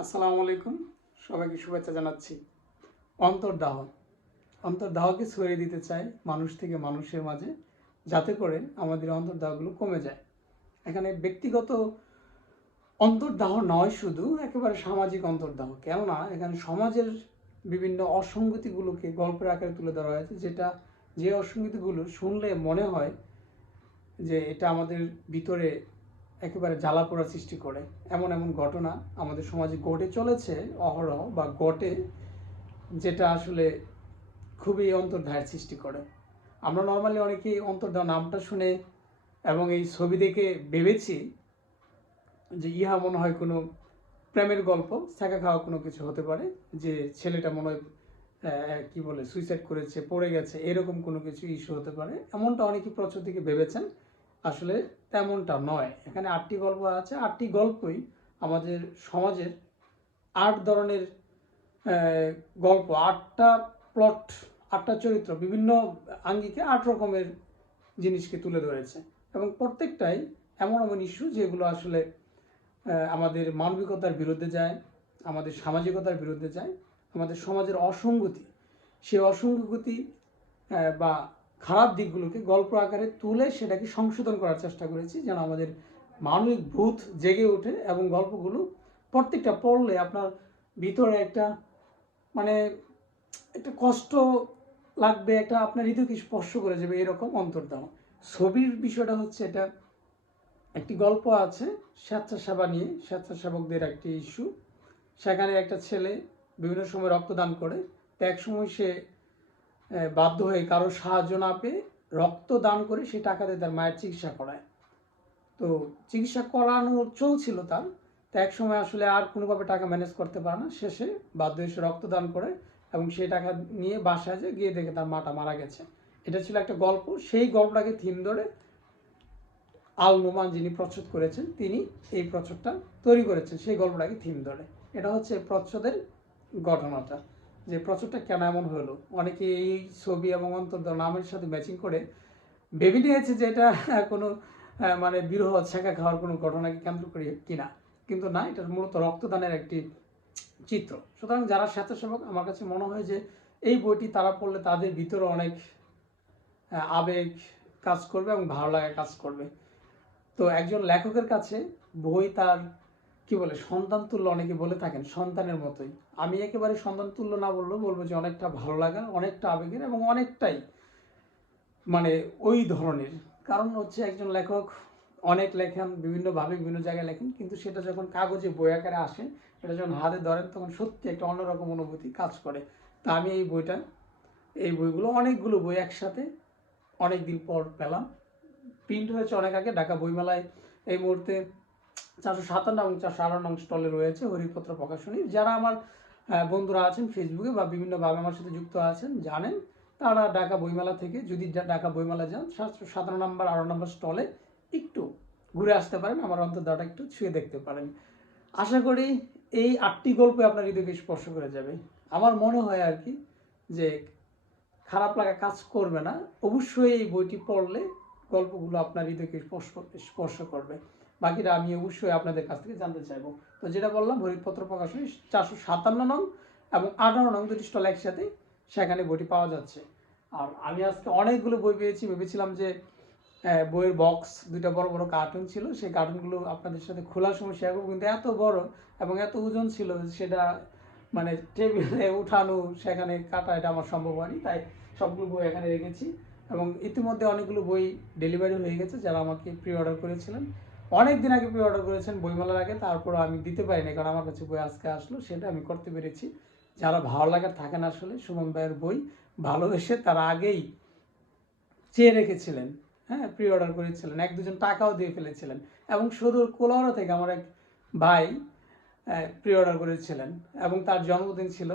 আসসালামু আলাইকুম। সবাইকে শুভেচ্ছা জানাচ্ছি। অন্তর্দাহ অন্তর্দাহকে ছড়িয়ে দিতে চাই মানুষ থেকে মানুষের মাঝে, যাতে করে আমাদের অন্তর্দাহগুলো কমে যায়। এখানে ব্যক্তিগত অন্তর্দাহ নয় শুধু, একেবারে সামাজিক অন্তর্দাহ কেননা এখানে সমাজের বিভিন্ন অসঙ্গতিগুলোকে গল্পের আকারে তুলে ধরা হয়েছে, যেটা যে অসঙ্গতিগুলো শুনলে মনে হয় যে এটা আমাদের ভিতরে একেবারে জ্বালা পোড়া সৃষ্টি করে। এমন এমন ঘটনা আমাদের সমাজে ঘটে চলেছে, অহরহ বা ঘটে, যেটা আসলে খুবই অন্তর্ধায়ের সৃষ্টি করে। আমরা নর্মালি অনেকেই অন্তর্ধায় নামটা শুনে এবং এই ছবি দেখে ভেবেছি যে ইহা মনে হয় কোনো প্রেমের গল্প ছাকা খাওয়া কোনো কিছু হতে পারে, যে ছেলেটা মনে হয় কি বলে সুইসাইড করেছে, পড়ে গেছে, এরকম কোনো কিছু ইস্যু হতে পারে। এমনটা অনেকেই প্রচুর থেকে ভেবেছেন। আসলে তেমনটা নয়। এখানে আটটি গল্প আছে। আটটি গল্পই আমাদের সমাজের আট ধরনের গল্প। আটটা প্লট, আটটা চরিত্র বিভিন্ন আঙ্গিকে আট রকমের জিনিসকে তুলে ধরেছে। এবং প্রত্যেকটাই এমন এমন ইস্যু যেগুলো আসলে আমাদের মানবিকতার বিরুদ্ধে যায়, আমাদের সামাজিকতার বিরুদ্ধে যায়, আমাদের সমাজের অসঙ্গতি। সেই অসঙ্গতি বা খারাপ দিকগুলোকে গল্প আকারে তুলে সেটাকে সংশোধন করার চেষ্টা করেছি, যেন আমাদের মানবিক ভূত জেগে ওঠে এবং গল্পগুলো প্রত্যেকটা পড়লে আপনার ভিতরে একটা মানে একটা কষ্ট লাগবে, একটা আপনার হৃদয়কে স্পর্শ করে যাবে এরকম অন্তর্দাহ ছবির বিষয়টা হচ্ছে এটা, একটি গল্প আছে স্বেচ্ছাসেবা নিয়ে, স্বেচ্ছাসেবকদের একটি ইস্যু। সেখানে একটা ছেলে বিভিন্ন সময় রক্তদান করে, তো এক সময় সে বাধ্য হয়ে কারও সাহায্য না পেয়ে রক্ত দান করে সে টাকা দিয়ে তার মায়ের চিকিৎসা করায়। তো চিকিৎসা করানো চলছিল তার, তো এক সময় আসলে আর কোনোভাবে টাকা ম্যানেজ করতে পারে না। শেষে বাধ্য হয়ে সে রক্তদান করে এবং সেই টাকা নিয়ে বাসায় যে গিয়ে দেখে তার মাটা মারা গেছে। এটা ছিল একটা গল্প। সেই গল্পটাকে থিম ধরে আল নোমান যিনি প্রচ্ছদ করেছেন, তিনি এই প্রচ্ছদটা তৈরি করেছেন। সেই গল্পটাকে থিম ধরে। এটা হচ্ছে প্রচ্ছদের ঘটনাটা যে প্রচুরটা কেন এমন হলো? অনেকে এই ছবি এবং অন্তর্দ নামের সাথে ম্যাচিং করে ভেবে নিয়েছে যে এটা কোনো মানে বিরহ ছেঁকা খাওয়ার কোনো ঘটনাকে কেন্দ্র করে কিনা। কিন্তু না, এটা মূলত রক্তদানের একটি চিত্র। সুতরাং যারা স্বেচ্ছাসেবক, আমার কাছে মনে হয় যে এই বইটি তারা পড়লে তাদের ভিতরে অনেক আবেগ কাজ করবে এবং ভালো লাগা কাজ করবে। তো একজন লেখকের কাছে বই তার কি বলে, সন্তান তুল্য অনেকে বলে থাকেন, সন্তানের মতোই। আমি একেবারে সন্তান তুল্য না বললেও বলব যে অনেকটা ভালো লাগার অনেকটা আবেগের এবং অনেকটাই মানে ওই ধরনের। কারণ হচ্ছে একজন লেখক অনেক লেখেন, বিভিন্নভাবে বিভিন্ন জায়গায় লেখেন, কিন্তু সেটা যখন কাগজে বই আকারে আসে এটা যখন হাতে ধরেন, তখন সত্যি একটা অন্যরকম অনুভূতি কাজ করে। তা আমি এই বইটা, এই বইগুলো, অনেকগুলো বই একসাথে অনেক দিন পর পেলাম। প্রিন্ট হয়েছে অনেক আগে, ঢাকা বইমেলায় এই মুহূর্তে চারশো সাতান্ন এবং চারশো আটান্ন নং স্টলে রয়েছে হরিপত্র প্রকাশনী। যারা আমার বন্ধুরা আছেন ফেসবুকে বা বিভিন্নভাবে আমার সাথে যুক্ত আছেন, জানেন, তারা ঢাকা বইমেলা থেকে যদি ঢাকা বইমেলা যান সাতশো সাতান্ন নম্বর আঠারো নম্বর স্টলে একটু ঘুরে আসতে পারেন, আমার অন্তর্দাটা একটু ছুঁয়ে দেখতে পারেন। আশা করি এই আটটি গল্প আপনার হৃদয়কে স্পর্শ করে যাবে। আমার মনে হয় আর কি যে খারাপ লাগা কাজ করবে না, অবশ্যই এই বইটি পড়লে গল্পগুলো আপনার হৃদয়কে স্পর্শ স্পর্শ করবে। বাকিটা আমি অবশ্যই আপনাদের কাছ থেকে জানতে চাইব। তো যেটা বললাম, হরিপত্র প্রকাশনী, চারশো সাতান্ন নং এবং আঠারো নং দুটি স্টল একসাথে সেখানে বইটি পাওয়া যাচ্ছে। আর আমি আজকে অনেকগুলো বই পেয়েছি, ভেবেছিলাম যে বইয়ের বক্স দুইটা বড় বড় কার্টুন ছিল, সেই কার্টুনগুলো আপনাদের সাথে খোলার সময় শেয়ার করব। কিন্তু এত বড় এবং এত ওজন ছিল সেটা মানে টেবিলে উঠানো, সেখানে কাটা, এটা আমার সম্ভব হয়নি। তাই সবগুলো বই এখানে রেখেছি এবং ইতিমধ্যে অনেকগুলো বই ডেলিভারি হয়ে গেছে, যারা আমাকে প্রি অর্ডার করেছিলেন। অনেক দিন আগে প্রি অর্ডার করেছেন বইমেলার আগে তারপর আমি দিতে পারিনি, কারণ আমার কাছে বই আজকে আসলো, সেটা আমি করতে পেরেছি। যারা ভালো লাগার থাকেন আসলে, সুমন ভাইয়ের বই ভালোবেসে তারা আগেই চেয়ে রেখেছিলেন হ্যাঁ প্রি অর্ডার করেছিলেন, এক দুজন টাকাও দিয়ে ফেলেছিলেন। এবং সুদূর কোলাহরা থেকে আমার এক ভাই প্রি অর্ডার করেছিলেন, এবং তার জন্মদিন ছিল।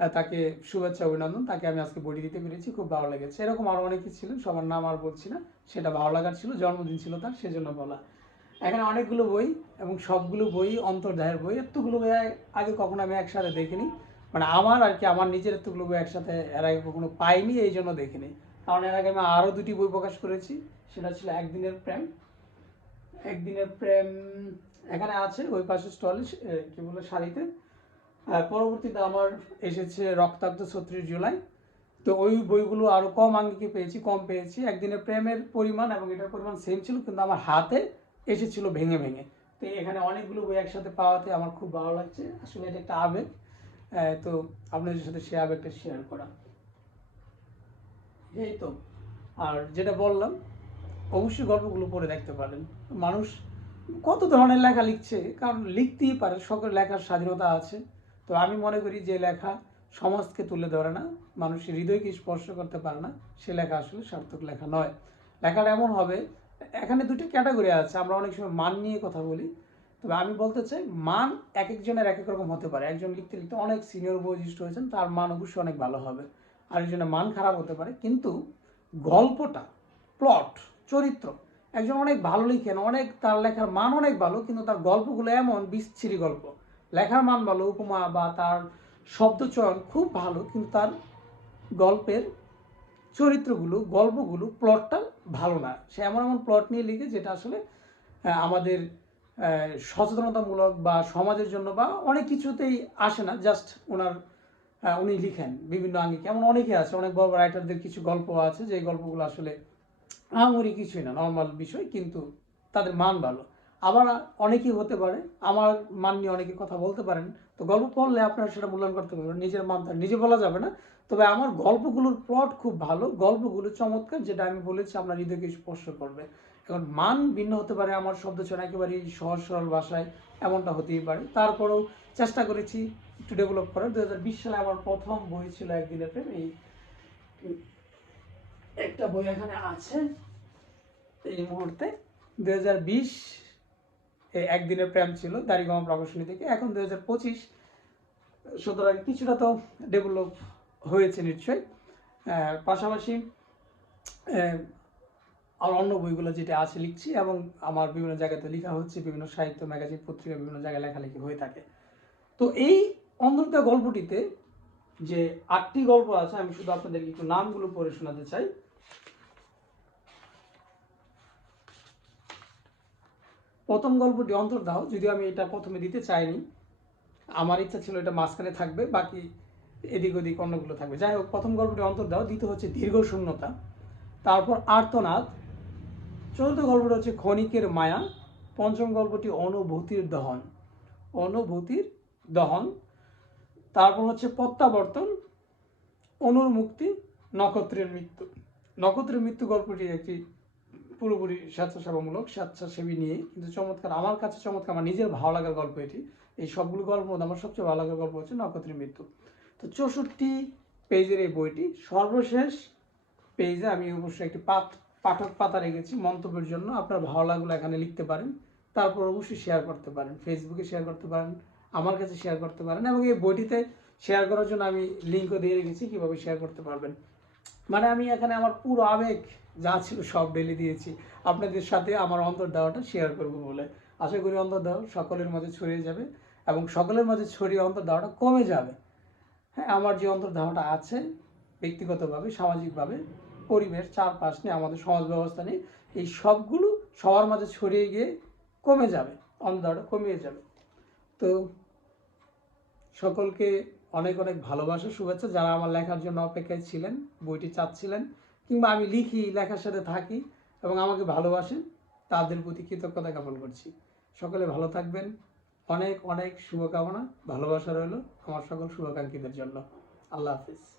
তাকে শুভেচ্ছা, অভিনন্দন, তাকে আমি আজকে বডি দিতে পেরেছি, খুব ভালো লেগেছে। এরকম আরও অনেকে ছিলেন, সবার নাম আর বলছি না, সেটা ভালো লাগার ছিল, জন্মদিন ছিল তার, সেজন্য বলা। এখানে অনেকগুলো বই এবং সবগুলো বই অন্তর্দাহের বই, এতগুলো বই আগে- আগে কখনো আমি একসাথে দেখিনি। মানে আমার আর কি, আমার নিজের এতগুলো বই একসাথে এর আগে কখনো পাইনি, এই জন্য দেখিনি। কারণ এর আগে আমি আরও দুটি বই প্রকাশ করেছি, সেটা ছিল একদিনের প্রেম। একদিনের প্রেম এখানে আছে, ওই পাশে স্টলে কি বলে, শাড়িতে। আর পরবর্তীতে আমার এসেছে রক্তাক্ত ছত্রিশ জুলাই। তো ওই বইগুলো আরও কম আঙ্গিকে পেয়েছি, কম পেয়েছি। একদিনের প্রেমের পরিমাণ এবং এটার পরিমাণ সেম ছিল, কিন্তু আমার হাতে এসেছিল ভেঙে ভেঙে। তো এখানে অনেকগুলো বই একসাথে পাওয়াতে আমার খুব ভালো লাগছে। আসলে এটা একটা আবেগ। তো আপনাদের সাথে সে আবেগটা শেয়ার করা। এই তো। আর যেটা বললাম, অবশ্যই গল্পগুলো পড়ে দেখতে পারেন। মানুষ কত ধরনের লেখা লিখছে, কারণ লিখতেই পারে, সকল লেখার স্বাধীনতা আছে। তো আমি মনে করি যে লেখা সমাজকে তুলে ধরে না, মানুষের হৃদয়কে স্পর্শ করতে পারে না, সে লেখা আসলে সার্থক লেখা নয়। লেখাটা এমন হবে এখানে দুটো ক্যাটাগরি আছে, আমরা অনেক সময় মান নিয়ে কথা বলি। তবে আমি বলতে চাই, মান এক একজনের এক এক রকম হতে পারে। একজন লিখতে লিখতে অনেক সিনিয়র বয়োজ্যেষ্ঠ হয়েছেন, তার মান অবশ্যই অনেক ভালো হবে। আরেকজনের মান খারাপ হতে পারে। কিন্তু গল্পটা প্লট চরিত্র, একজন অনেক ভালো লিখেন, অনেক তার লেখার মান অনেক ভালো, কিন্তু তার গল্পগুলো এমন বিচ্ছিরি গল্প। লেখার মান ভালো, উপমা বা তার শব্দচয়ন খুব ভালো, কিন্তু তার গল্পের চরিত্রগুলো, গল্পগুলো প্লটটা ভালো না। সে এমন এমন প্লট নিয়ে লিখে যেটা আসলে আমাদের সচেতনতামূলক বা সমাজের জন্য বা অনেক কিছুতেই আসে না। জাস্ট ওনার উনি লিখেন বিভিন্ন আঙ্গিকে। এমন অনেকে আছে, অনেক বড় রাইটারদের কিছু গল্প আছে, যে গল্পগুলো আসলে আহামরি কিছুই না নর্মাল বিষয়, কিন্তু তাদের মান ভালো। আবার অনেকেই হতে পারে, আমার মান নিয়ে অনেকে কথা বলতে পারেন তো গল্প পড়লে আপনারা সেটা মূল্যায়ন করতে পারবেন, নিজের তার নিজে বলা যাবে না। তবে আমার গল্পগুলোর প্লট খুব ভালো, গল্পগুলো চমৎকার, যেটা আমি বলেছি আপনার হৃদয়কে স্পর্শ করবে। এখন মান ভিন্ন হতে পারে, আমার শব্দ চয়ন একেবারেই সহজ সরল ভাষায় এমনটা হতেই পারে। তারপরেও চেষ্টা করেছি একটু ডেভেলপ করার। দু হাজার বিশ সালে আমার প্রথম বই ছিল একদিনের প্রেম এই একটা বই এখানে আছে। এই মুহূর্তে দু হাজার বিশ একদিনের প্রেম ছিল দারিগমা প্রকাশনী থেকে। এখন দু হাজার পঁচিশ, সুতরাং কিছুটা তো ডেভেলপ হয়েছে নিশ্চয়ই। পাশাপাশি আর অন্য বইগুলো যেটা আছে লিখছি এবং আমার বিভিন্ন জায়গাতে লেখা হচ্ছে, বিভিন্ন সাহিত্য, ম্যাগাজিন, পত্রিকা, বিভিন্ন জায়গায় লেখালেখি হয়ে থাকে। তো এই অন্ধতা গল্পটিতে যে আটটি গল্প আছে, আমি শুধু আপনাদেরকে একটু নামগুলো পড়ে শোনাতে চাই। প্রথম গল্পটি অন্তর্দাহ যদিও আমি এটা প্রথমে দিতে চাইনি। আমার ইচ্ছা ছিল এটা মাঝখানে থাকবে, বাকি এদিক ওদিক অন্যগুলো থাকবে। যাই হোক, প্রথম গল্পটি অন্তর্দাহ দ্বিতীয় হচ্ছে দীর্ঘ শূন্যতা, তারপর আর্তনাদ, চতুর্থ গল্পটি হচ্ছে ক্ষণিকের মায়া, পঞ্চম গল্পটি অনুভূতির দহন অনুভূতির দহন, তারপর হচ্ছে প্রত্যাবর্তন অনুর মুক্তি নক্ষত্রের মৃত্যু। নক্ষত্রের মৃত্যু গল্পটি একটি পুরোপুরি স্বেচ্ছাসেবামূলক স্বেচ্ছাসেবী নিয়ে কিন্তু চমৎকার, আমার কাছে চমৎকার, আমার নিজের ভালো লাগার গল্প এটি। এই সবগুলো গল্পের মধ্যে আমার সবচেয়ে ভালো লাগার গল্প হচ্ছে নক্ষত্রের মৃত্যু। তো চৌষট্টি পেজের এই বইটি, সর্বশেষ পেজে আমি অবশ্যই একটি পাঠ, পাঠক পাতা রেখেছি মন্তব্যের জন্য। আপনার ভালো লাগাগুলো এখানে লিখতে পারেন। তারপর অবশ্যই শেয়ার করতে পারেন। ফেসবুকে শেয়ার করতে পারেন, আমার কাছে শেয়ার করতে পারেন এবং এই বইটিতে শেয়ার করার জন্য আমি লিঙ্কও দিয়ে রেখেছি কীভাবে শেয়ার করতে পারবেন। মানে আমি এখানে আমার পুরো আবেগ যা ছিল সব ঢেলে দিয়েছি। আপনাদের সাথে আমার অন্তর্দাওয়াটা শেয়ার করব বলে। আশা করি অন্তর্দাহ সকলের মাঝে ছড়িয়ে যাবে এবং সকলের মাঝে ছড়িয়ে অন্তর্দাহটা কমে যাবে। হ্যাঁ আমার যে অন্তর্দাহটা আছে, ব্যক্তিগতভাবে, সামাজিকভাবে, পরিবেশ, চারপাশ নিয়ে, আমাদের সমাজ ব্যবস্থা নিয়ে, এই সবগুলো সবার মাঝে ছড়িয়ে গিয়ে কমে যাবে অন্তর্দাহটা কমিয়ে যাবে। তো সকলকে অনেক অনেক ভালোবাসা, শুভেচ্ছা। যারা আমার লেখার জন্য অপেক্ষায় ছিলেন, বইটি চাচ্ছিলেন কিংবা আমি লিখি, লেখার সাথে থাকি এবং আমাকে ভালোবাসেন, তাদের প্রতি কৃতজ্ঞতা জ্ঞাপন করছি। সকলে ভালো থাকবেন। অনেক অনেক শুভকামনা। ভালোবাসা রইল আমার সকল শুভাকাঙ্ক্ষীদের জন্য। আল্লাহ হাফিজ।